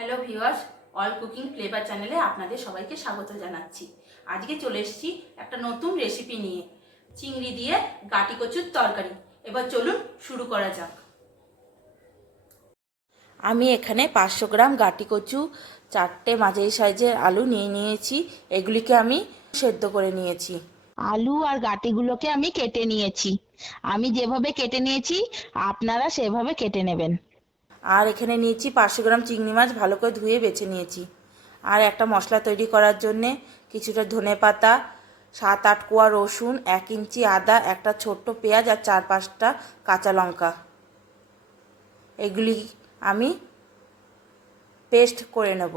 Hello viewers, all cooking flavour চ্যানেলে আপনাদের সবাইকে স্বাগত জানাচ্ছি। আজকে চলে এসেছি একটা নতুন রেসিপি নিয়ে, চিংড়ি দিয়ে গাটি কচুর তরকারি। এবার চলুন শুরু করা যাক। আমি এখানে 500 গ্রাম গাটি কচু, 4টে মাঝারি সাইজের আলু নিয়ে নিয়েছি। এগুলিকে আমি সেদ্ধ করে নিয়েছি। আলু আর গাটিগুলোকে আমি কেটে নিয়েছি। আমি যেভাবে কেটে নিয়েছি আপনারা সেভাবে কেটে নেবেন। আর এখানে নিয়েছি 500 গ্রাম চিংড়ি মাছ, ভালো করে ধুয়ে বেছে নিয়েছি। আর একটা মশলা তৈরি করার জন্যে কিছুটা ধনেপাতা, 7-8 কোয়া রসুন, 1 ইঞ্চি আদা, একটা ছোট্ট পেঁয়াজ আর 4-5টা কাঁচা লঙ্কা, এগুলি আমি পেস্ট করে নেব।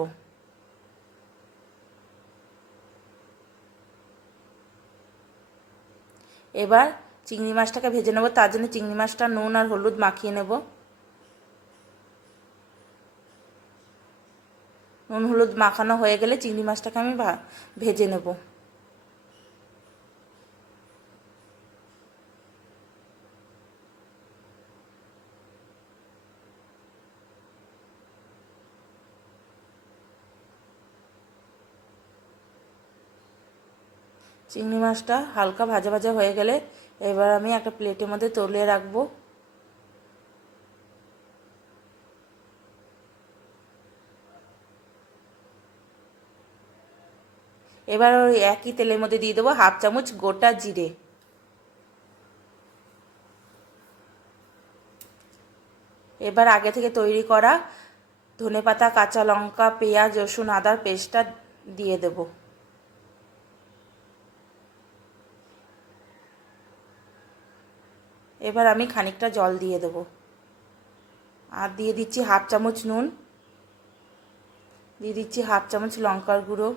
এবার চিংড়ি মাছটাকে ভেজে নেব। তার জন্য চিংড়ি মাছটা নুন আর হলুদ মাখিয়ে নেব। নুন হলুদ মাখানো হয়ে গেলে চিংড়ি মাছটাকে আমি ভেজে নেব। চিংড়ি মাছটা হালকা ভাজা ভাজা হয়ে গেলে এবার আমি একটা প্লেটের মধ্যে তুলে রাখবো। এবার ওই একই তেলের মধ্যে দিয়ে দেবো 1/2 চামচ গোটা জিরে। এবার আগে থেকে তৈরি করা ধনেপাতা, কাঁচা লঙ্কা, পেঁয়াজ, রসুন, আদার পেস্টটা দিয়ে দেব। এবার আমি খানিকটা জল দিয়ে দেব। আর দিয়ে দিচ্ছি 1/2 চামচ নুন, দিয়ে দিচ্ছি 1/2 চামচ লঙ্কার গুঁড়ো,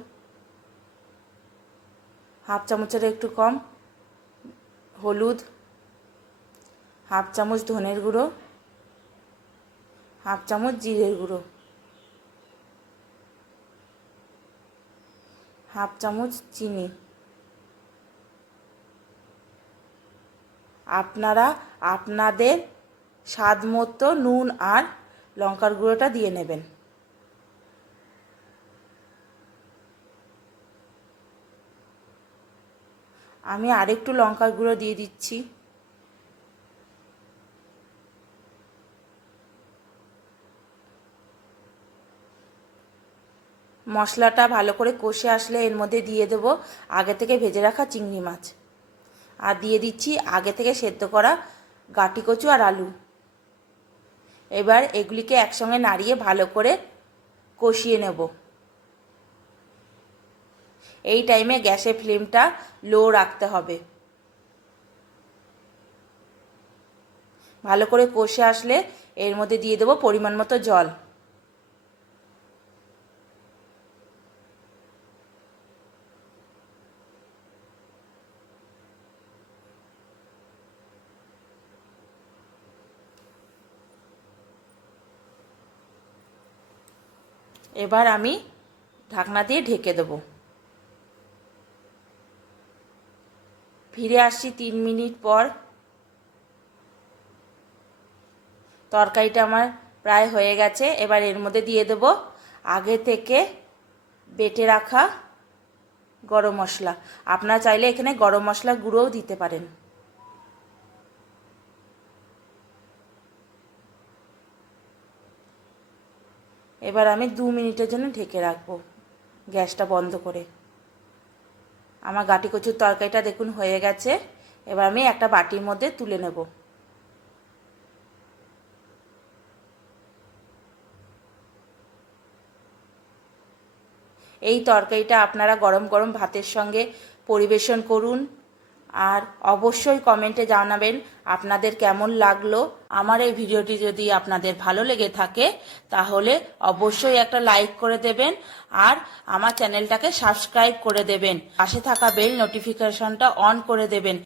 1/2 চামচের একটু কম হলুদ, 1/2 চামচ ধনের গুঁড়ো, 1/2 চামচ জিরের গুঁড়ো, 1/2 চামচ চিনি। আপনারা আপনাদের স্বাদ মতো নুন আর লঙ্কার গুঁড়োটা দিয়ে নেবেন। আমি আরেকটু লঙ্কার গুঁড়ো দিয়ে দিচ্ছি। মশলাটা ভালো করে কষে আসলে এর মধ্যে দিয়ে দেব আগে থেকে ভেজে রাখা চিংড়ি মাছ, আর দিয়ে দিচ্ছি আগে থেকে সেদ্ধ করা গাটি কচু আর আলু। এবার এগুলিকে একসঙ্গে নাড়িয়ে ভালো করে কষিয়ে নেব। এই টাইমে গ্যাসের ফ্লেমটা লো রাখতে হবে। ভালো করে কষে আসলে এর মধ্যে দিয়ে দেব পরিমাণ মতো জল। এবার আমি ঢাকনা দিয়ে ঢেকে দেব। ফিরে আসছি 3 মিনিট পর। তরকারিটা আমার প্রায় হয়ে গেছে। এবার এর মধ্যে দিয়ে দেব আগে থেকে বেটে রাখা গরম মশলা। আপনারা চাইলে এখানে গরম মশলা গুঁড়োও দিতে পারেন। এবার আমি 2 মিনিটের জন্য ঢেকে রাখবো গ্যাসটা বন্ধ করে। আমার গাটি কচুর তরকারিটা দেখুন হয়ে গেছে। এবার আমি একটা বাটির মধ্যে তুলে নেব। এই তরকারিটা আপনারা গরম গরম ভাতের সঙ্গে পরিবেশন করুন। আর অবশ্যই কমেন্টে জানাবেন আপনাদের কেমন লাগলো। আমার এই ভিডিওটি যদি আপনাদের ভালো লেগে থাকে তাহলে অবশ্যই একটা লাইক করে দেবেন আর আমার চ্যানেলটাকে সাবস্ক্রাইব করে দেবেন। পাশে থাকা বেল নোটিফিকেশনটা অন করে দেবেন।